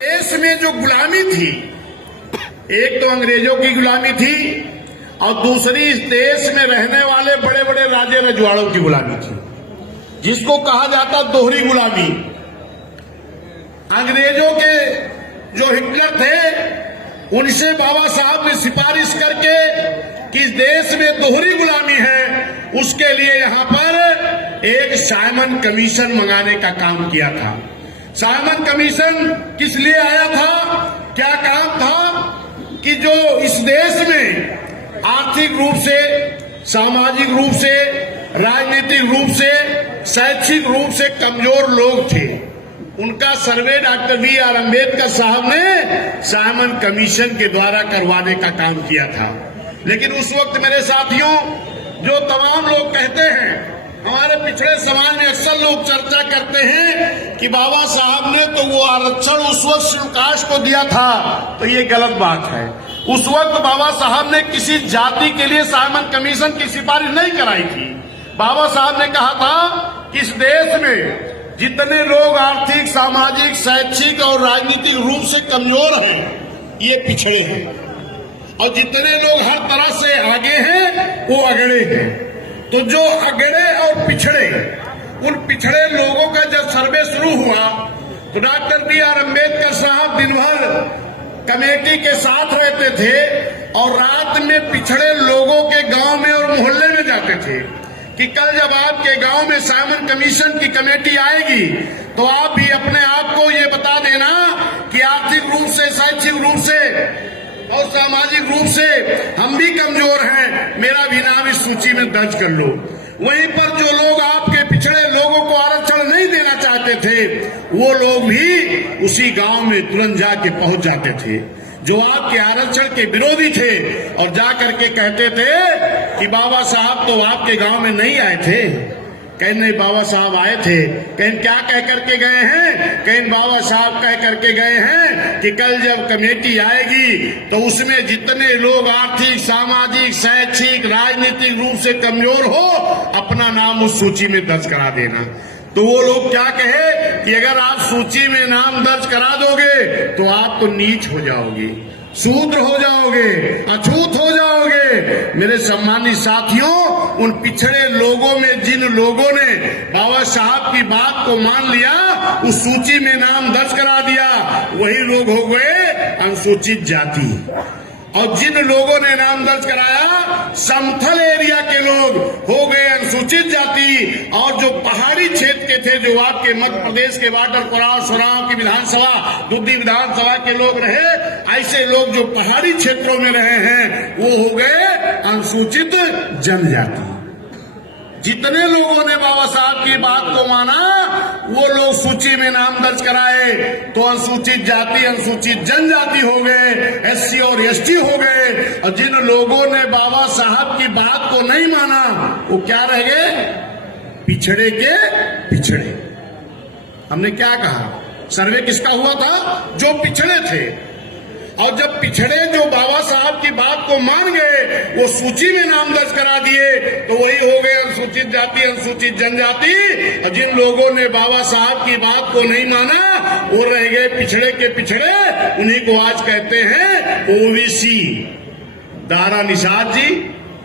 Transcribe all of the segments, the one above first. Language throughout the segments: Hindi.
देश में जो गुलामी थी, एक तो अंग्रेजों की गुलामी थी और दूसरी इस देश में रहने वाले बड़े बड़े राजे रजवाड़ों की गुलामी थी, जिसको कहा जाता दोहरी गुलामी। अंग्रेजों के जो हिटलर थे, उनसे बाबा साहब ने सिफारिश करके कि इस देश में दोहरी गुलामी है, उसके लिए यहां पर एक साइमन कमीशन मंगाने का काम किया था। साइमन कमीशन किस लिए आया था, क्या काम था कि जो इस देश में आर्थिक रूप से, सामाजिक रूप से, राजनीतिक रूप से, शैक्षिक रूप से कमजोर लोग थे, उनका सर्वे डॉक्टर B.R. अम्बेडकर साहब ने साइमन कमीशन के द्वारा करवाने का काम किया था। लेकिन उस वक्त मेरे साथियों, जो तमाम लोग कहते हैं, हमारे पिछड़े समाज में अक्सर लोग चर्चा करते हैं कि बाबा साहब ने तो वो आरक्षण उस वक्त शिवकाश को दिया था, तो ये गलत बात है। उस वक्त बाबा साहब ने किसी जाति के लिए साइमन कमीशन की सिफारिश नहीं कराई थी। बाबा साहब ने कहा था कि इस देश में जितने लोग आर्थिक, सामाजिक, शैक्षिक और राजनीतिक रूप से कमजोर हैं, ये पिछड़े हैं, और जितने लोग हर तरह से आगे हैं, वो अगड़े हैं। तो जो अगड़े और पिछड़े, उन पिछड़े लोगों का जब सर्वे शुरू हुआ तो डॉक्टर B.R. अम्बेडकर साहब दिन भर कमेटी के साथ रहते थे और रात में पिछड़े लोगों के गांव में और मोहल्ले में जाते थे कि कल जब आपके गांव में साइमन कमीशन की कमेटी आएगी तो आप भी अपने आप को ये बता देना कि आर्थिक रूप से, शैक्षिक रूप से और सामाजिक रूप से हम भी कमजोर हैं, मेरा भी नाम इस सूची में दर्ज कर लो। वहीं पर जो लोग आपके पिछड़े लोगों को आरक्षण नहीं देना चाहते थे, वो लोग भी उसी गांव में तुरंत जाके पहुंच जाते थे, जो आपके आरक्षण के विरोधी थे, और जाकर के कहते थे कि बाबा साहब तो आपके गांव में नहीं आए थे। कहीं नहीं, बाबा साहब आए थे। कहीं क्या कह करके गए हैं, कहीं बाबा साहब कह करके गए हैं कि कल जब कमेटी आएगी तो उसमें जितने लोग आर्थिक, सामाजिक, शैक्षिक, राजनीतिक रूप से कमजोर हो, अपना नाम उस सूची में दर्ज करा देना। तो वो लोग क्या कहे कि अगर आप सूची में नाम दर्ज करा दोगे तो आप तो नीच हो जाओगे, शूद्र हो जाओगे, अछूत हो जाओगे। मेरे सम्मानित साथियों, उन पिछड़े लोगों में जिन लोगों ने बाबा साहब की बात को मान लिया, उस सूची में नाम दर्ज करा दिया, वही लोग हो गए अनुसूचित जाति। और जिन लोगों ने नाम दर्ज कराया, समतल एरिया के लोग हो गए अनुसूचित जाति, और जो पहाड़ी क्षेत्र के थे, जो आपके मध्य प्रदेश के वाटर कोराव, सोराव की विधानसभा, दुद्दी विधानसभा के लोग रहे, ऐसे लोग जो पहाड़ी क्षेत्रों में रहे हैं, वो हो गए अनुसूचित जनजाति। जितने लोगों ने बाबा साहब की बात को माना, वो लोग सूची में नाम दर्ज कराए तो अनुसूचित जाति, अनुसूचित जनजाति हो गए, SC और ST हो गए। और जिन लोगों ने बाबा साहब की बात को नहीं माना, वो क्या रह गए, पिछड़े के पिछड़े। हमने क्या कहा, सर्वे किसका हुआ था, जो पिछड़े थे। और जब पिछड़े जो बाबा साहब की बात को मान गए, वो सूची में नाम दर्ज करा दिए, तो वही हो गए अनुसूचित जाति, अनुसूचित जनजाति। और जिन लोगों ने बाबा साहब की बात को नहीं माना, वो रह गए पिछड़े के पिछड़े। उन्हीं को आज कहते हैं OBC। दारा निषाद जी,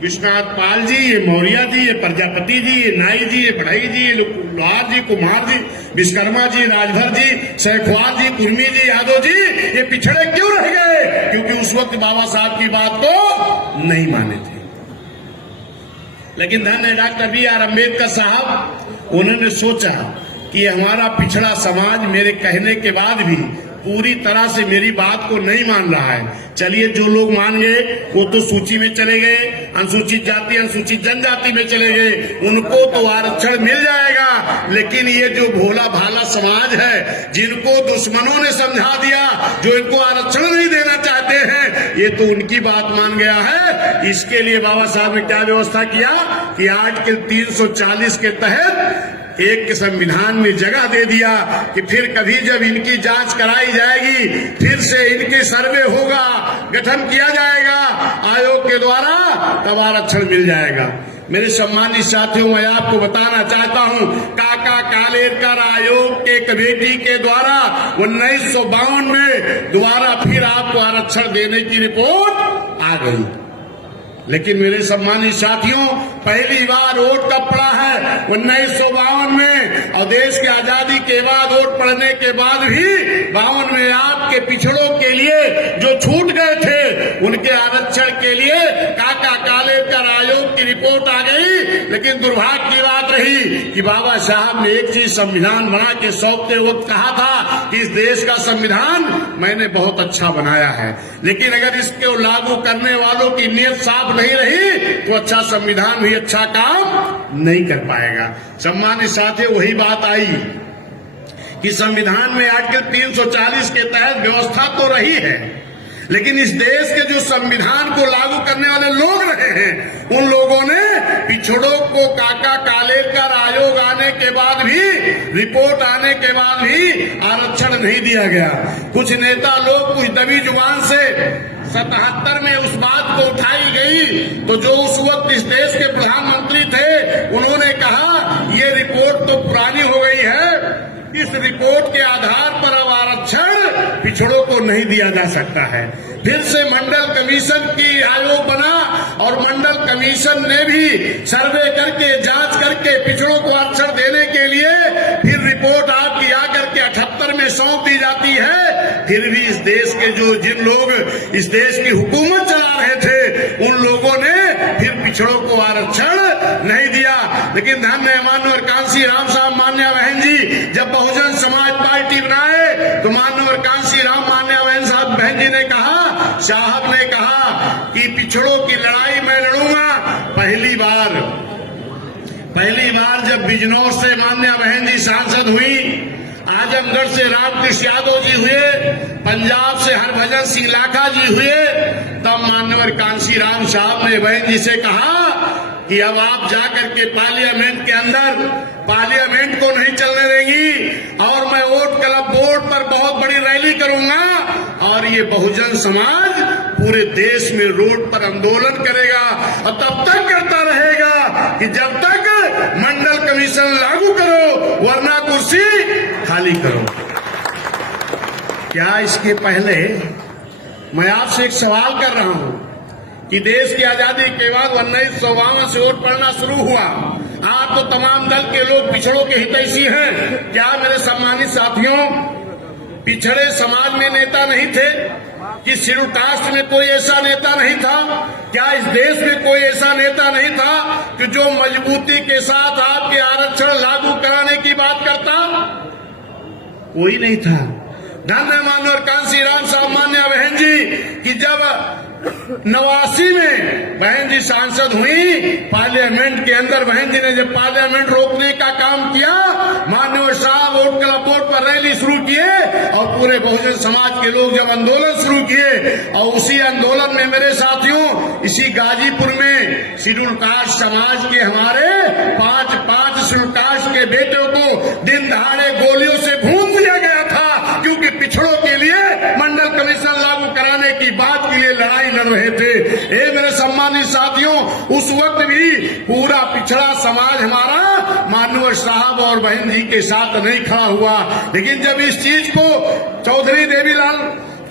विश्वनाथ पाल जी, ये मौर्य जी, ये प्रजापति जी, ये नाई जी, ये बढ़ई जी, ये लोहार जी, कुम्हार जी, विश्वकर्मा जी, राजभर जी, सैखवार जी, कुर्मी जी, यादव जी, ये पिछड़े क्यों रह गए, क्योंकि उस वक्त बाबा साहब की बात को नहीं माने थे। लेकिन धन्य डॉक्टर B.R. अम्बेडकर साहब, उन्होंने सोचा कि हमारा पिछड़ा समाज मेरे कहने के बाद भी पूरी तरह से मेरी बात को नहीं मान रहा है। चलिए, जो लोग मान गए वो तो सूची में चले गए, अनुसूचित जाति, अनुसूचित जनजाति में चले गए, उनको तो आरक्षण मिल जाएगा। लेकिन ये जो भोला भाला समाज है, जिनको दुश्मनों ने समझा दिया, जो इनको आरक्षण नहीं देना चाहते हैं, ये तो उनकी बात मान गया है। इसके लिए बाबा साहब ने क्या व्यवस्था किया कि आर्टिकल 340 के तहत एक संविधान में जगह दे दिया कि फिर कभी जब इनकी जांच कराई जाएगी फिर से इनके सर्वे होगा, गठन किया जाएगा आयोग के द्वारा, तब आरक्षण मिल जाएगा। मेरे सम्मानित साथियों, मैं आपको बताना चाहता हूं, काका कालेलकर आयोग के कमेटी के द्वारा 1952 में दोबारा फिर आपको आरक्षण देने की रिपोर्ट आ गई। लेकिन मेरे सम्मानित साथियों, पहली बार वोट कब पड़ा है? 1952 में। और देश की आजादी के बाद वोट पड़ने के बाद भी 52 में आपके पिछड़ों के लिए जो छूट गए थे उनके आरक्षण के लिए काका कालेलकर आयोग की रिपोर्ट आ गई। लेकिन दुर्भाग्य की बात रही कि बाबा साहब ने एक चीज संविधान बना के सौंपते वक्त कहा था कि इस देश का संविधान मैंने बहुत अच्छा बनाया है, लेकिन अगर इसको लागू करने वालों की नीयत साफ नहीं रही तो अच्छा संविधान भी अच्छा काम नहीं कर पाएगा। सम्मानित साथियों, वही बात आई कि संविधान में आर्टिकल 340 के तहत व्यवस्था तो रही है, लेकिन इस देश के जो संविधान को लागू करने वाले लोग रहे हैं उन लोगों ने पिछड़ों को काका कालेलकर आयोग आने के बाद भी, रिपोर्ट आने के बाद भी आरक्षण नहीं दिया गया। कुछ नेता लोग कुछ दबी जुबान से 77 में उस बात को उठाई गई तो जो उस वक्त इस देश के प्रधानमंत्री थे उन्होंने कहा ये रिपोर्ट तो पुरानी हो गई है, इस रिपोर्ट के आधार पर अब आरक्षण पिछड़ों को नहीं दिया जा सकता है। फिर से मंडल कमीशन की आयोग बना और मंडल कमीशन ने भी सर्वे करके जांच करके पिछड़ों को आरक्षण देने के लिए फिर रिपोर्ट आपकी आकर के 78 में सौंप दी जाती है। फिर भी इस देश के जो जिन लोग इस देश की हुकूमत चला रहे थे उन लोगों ने फिर पिछड़ों को आरक्षण नहीं दिया। लेकिन धन्य माननीय कांसी राम साहब मान्या बहन जी जब बहुजन समाज पार्टी बनाए तो माननीय कांसी राम मान्या बहन जी ने कहा, साहब ने कहा कि पिछड़ों की लड़ाई मैं लड़ूंगा। पहली बार जब बिजनौर से मान्या बहन जी सांसद हुई, आजमगढ़ से रामकृष्ण यादव जी हुए, पंजाब से हरभजन सिंह लाखा जी हुए, तब माननीय कांसी राम साहब ने बहन जी से कहा कि अब आप जाकर के पार्लियामेंट के अंदर पार्लियामेंट को नहीं चलने देंगी और मैं वोट क्लब बोर्ड पर बहुत बड़ी रैली करूंगा और ये बहुजन समाज पूरे देश में रोड पर आंदोलन करेगा और तब तक करता रहेगा कि जब तक मंडल कमीशन लागू करो, वरना कुर्सी खाली करो। क्या इसके पहले मैं आपसे एक सवाल कर रहा हूं कि देश की आजादी के बाद 1952 से वोट पड़ना शुरू हुआ। आप तो तमाम दल के लोग पिछड़ों के हितैषी हैं। क्या मेरे सम्मानित साथियों, पिछड़े समाज में नेता नहीं थे? कि शेड्यूल कास्ट में कोई ऐसा नेता नहीं था? क्या इस देश में कोई ऐसा नेता नहीं था कि जो मजबूती के साथ आपके आरक्षण लागू कराने की बात करता? कोई नहीं था। धन्य माननीय कांसी राम साहब मान्या बहन जी कि जब 89 में बहन जी सांसद हुई, पार्लियामेंट के अंदर बहन जी ने जब पार्लियामेंट रोकने का काम किया, माननीय साहब वोट क्लब बोर्ड पर रैली शुरू किए और पूरे बहुजन समाज के लोग जब आंदोलन शुरू किए और उसी आंदोलन में मेरे साथियों इसी गाजीपुर में शेड्यूल कास्ट समाज के हमारे पांच शेड्यूल कास्ट के बेटों को दिन दहाड़े गोलियों से भून दिया गया था, क्योंकि पिछड़ों के लिए मंडल कमीशन लागू कराने की बात के लिए लड़ाई लड़ रहे थे। ए मेरे सम्मानित साथियों, उस वक्त भी पूरा पिछड़ा समाज हमारा माननीय साहब और बहन जी के साथ नहीं खड़ा हुआ। लेकिन जब इस चीज को चौधरी देवीलाल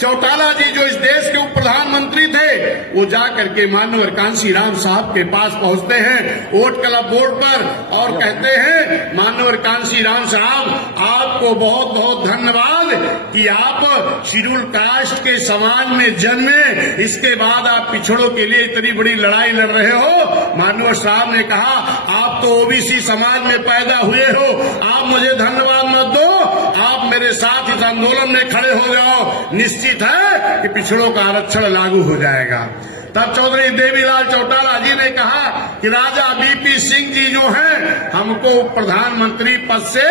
चौटाला जी जो इस देश के उप प्रधानमंत्री थे, वो जाकर के माननीय कांसी राम साहब के पास पहुंचते हैं वोट क्लब बोर्ड पर और कहते हैं, माननीय कांसी राम साहब आपको बहुत बहुत धन्यवाद कि आप शेड्यूल कास्ट के समाज में जन्मे, इसके बाद आप पिछड़ों के लिए इतनी बड़ी लड़ाई लड़ रहे हो। माननीय साहब ने कहा आप तो ओबीसी समाज में पैदा हुए हो, आप मुझे धन्यवाद मत दो, आप मेरे साथ इस आंदोलन में खड़े हो जाओ, निश्चित है कि पिछड़ों का आरक्षण लागू हो जाएगा। तब चौधरी देवीलाल चौटाला जी ने कहा कि राजा बीपी सिंह जी जो हैं हमको प्रधानमंत्री पद से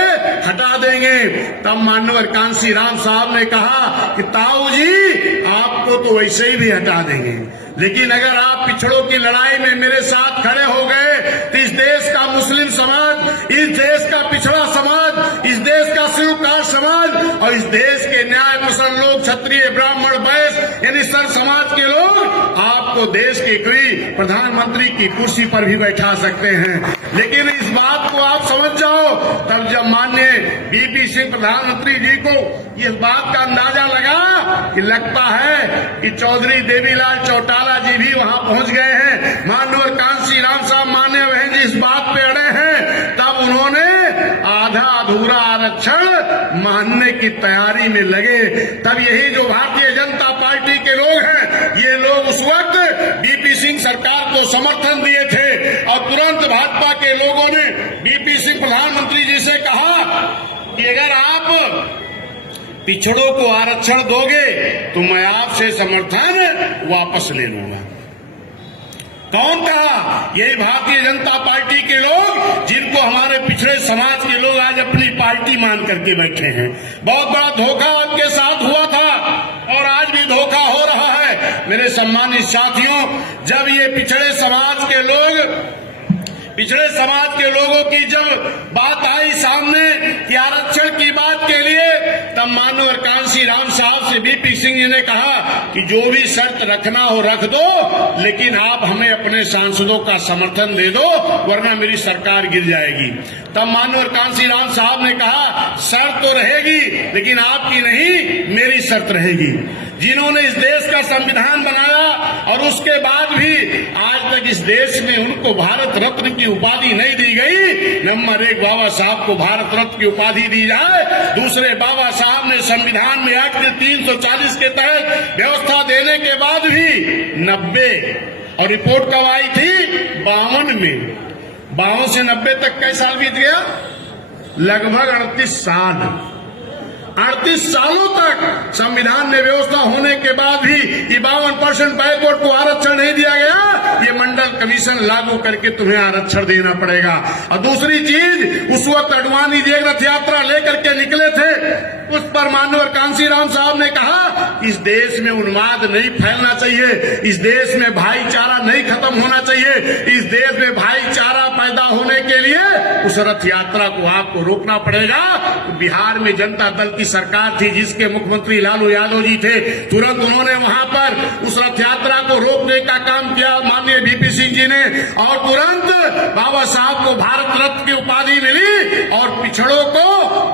हटा देंगे। तब माननीय कांसी राम साहब ने कहा कि ताऊ जी आपको तो वैसे ही भी हटा देंगे, लेकिन अगर आप पिछड़ों की लड़ाई में मेरे साथ खड़े हो गए तो इस देश का मुस्लिम समाज, इस देश का पिछड़ा और इस देश के न्याय पसंद लोग, क्षत्रिय, ब्राह्मण, वैश्य यानी सर समाज के लोग आपको देश के कोई प्रधानमंत्री की कुर्सी पर भी बैठा सकते हैं। लेकिन इस बात को आप समझ जाओ, तब जब माननीय बीपी सिंह प्रधानमंत्री जी को इस बात का अंदाजा लगा कि लगता है कि चौधरी देवीलाल चौटाला जी भी वहां पहुंच गए हैं, माननीय कांसी राम साहब मान्य बहन जी इस बात पे अड़े हैं, तब उन्होंने आधा अधूरा आरक्षण मानने की तैयारी में लगे। तब यही जो भारतीय जनता पार्टी के लोग हैं, ये लोग उस वक्त बीपी सिंह सरकार को समर्थन दिए थे और तुरंत भाजपा के लोगों ने बीपी सिंह प्रधानमंत्री जी से कहा कि अगर आप पिछड़ों को आरक्षण दोगे तो मैं आपसे समर्थन वापस ले लूंगा। कौन कहा? यही भारतीय जनता पार्टी के लोग, जिनको हमारे पिछड़े समाज के लोग आज अपनी पार्टी मान करके बैठे हैं। बहुत बड़ा धोखा उनके साथ हुआ था और आज भी धोखा हो रहा है। मेरे सम्मानित साथियों, जब ये पिछड़े समाज के लोगों की जब बात आई सामने कि आरक्षण की बात के लिए, तब माननीय कांसी राम साहब से बीपी सिंह जी ने कहा कि जो भी शर्त रखना हो रख दो, लेकिन आप हमें अपने सांसदों का समर्थन दे दो, वरना मेरी सरकार गिर जाएगी। तब माननीय कांसी राम साहब ने कहा शर्त तो रहेगी, लेकिन आपकी नहीं, मेरी शर्त रहेगी। जिन्होंने इस देश का संविधान बनाया और उसके बाद भी आज तक इस देश में उनको भारत रत्न की उपाधि नहीं दी गई। नंबर 1 बाबा साहब को भारत रत्न की उपाधि दी जाए। दूसरे, बाबा साहब ने संविधान में आर्टिकल 340 के तहत व्यवस्था देने के बाद भी 90 और रिपोर्ट कब आई थी? 52 में। 52 से 90 तक कई साल बीत गया? लगभग 38 साल। 38 सालों तक संविधान में व्यवस्था होने के बाद भी 52% बैकवर्ड को आरक्षण नहीं दिया गया। ये मंडल कमीशन लागू करके तुम्हें आरक्षण देना पड़ेगा। और दूसरी चीज, उस वक्त अडवाणी जी एक रथ यात्रा लेकर के निकले थे, उस पर माननीय कांसी राम साहब ने कहा इस देश में उन्माद नहीं फैलना चाहिए, इस देश में भाईचारा नहीं खत्म होना चाहिए, इस देश में भाईचारा पैदा होने के लिए उस रथ यात्रा को आपको रोकना पड़ेगा। तो बिहार में जनता दल की सरकार थी, जिसके मुख्यमंत्री लालू यादव जी थे। तुरंत उन्होंने वहां पर उस रथ यात्रा को रोकने का काम किया माननीय बीपी सिंह जी ने, और तुरंत बाबा साहब को भारत रत्न की उपाधि मिली और पिछड़ों को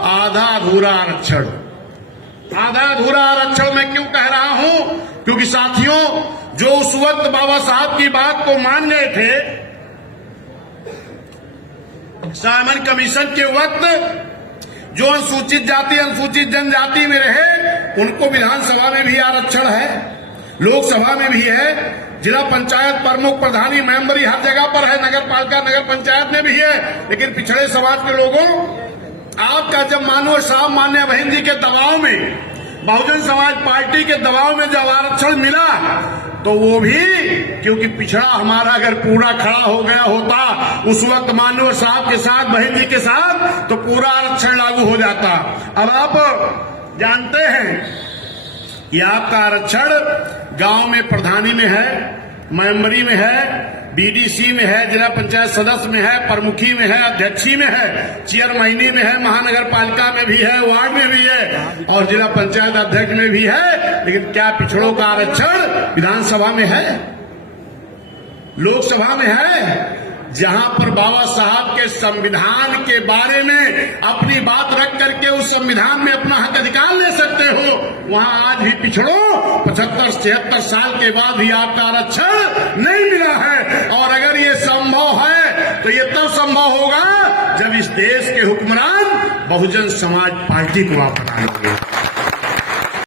आधा अधूरा आरक्षण। आधा अधूरा आरक्षण मैं क्यों कह रहा हूं? क्योंकि साथियों, जो उस वक्त बाबा साहब की बात को मान गए थे, साइमन कमीशन के वक्त जो अनुसूचित जाति अनुसूचित जनजाति में रहे, उनको विधानसभा में भी आरक्षण है, लोकसभा में भी है, जिला पंचायत प्रमुख, प्रधानी, मेंबरी हर जगह पर है, नगर पालिका, नगर पंचायत में भी है। लेकिन पिछड़े समाज के लोगों, आपका जब माननीय साहब मान्य बहन जी के दबाव में, बहुजन समाज पार्टी के दबाव में जब आरक्षण मिला, तो वो भी क्योंकि पिछड़ा हमारा अगर पूरा खड़ा हो गया होता उस वक्त माननीय साहब के साथ, बहन जी के साथ, तो पूरा आरक्षण लागू हो जाता। अब आप जानते हैं कि आपका आरक्षण गांव में प्रधानी में है, मेंबरी में है, बीडीसी में है, जिला पंचायत सदस्य में है, प्रमुखी में है, अध्यक्षी में है, चेयरमैनी में है, महानगर पालिका में भी है, वार्ड में भी है और जिला पंचायत अध्यक्ष में भी है। लेकिन क्या पिछड़ों का आरक्षण विधानसभा में है, लोकसभा में है? जहां पर बाबा साहब के संविधान के बारे में अपनी बात रख करके उस संविधान में अपना हक अधिकार ले सकते हो, वहां आज भी पिछड़ों 75-76 साल के बाद भी आपका आरक्षण नहीं मिला है। और अगर ये संभव है तो ये तब संभव होगा जब इस देश के हुक्मरान बहुजन समाज पार्टी को आप बनाएंगे।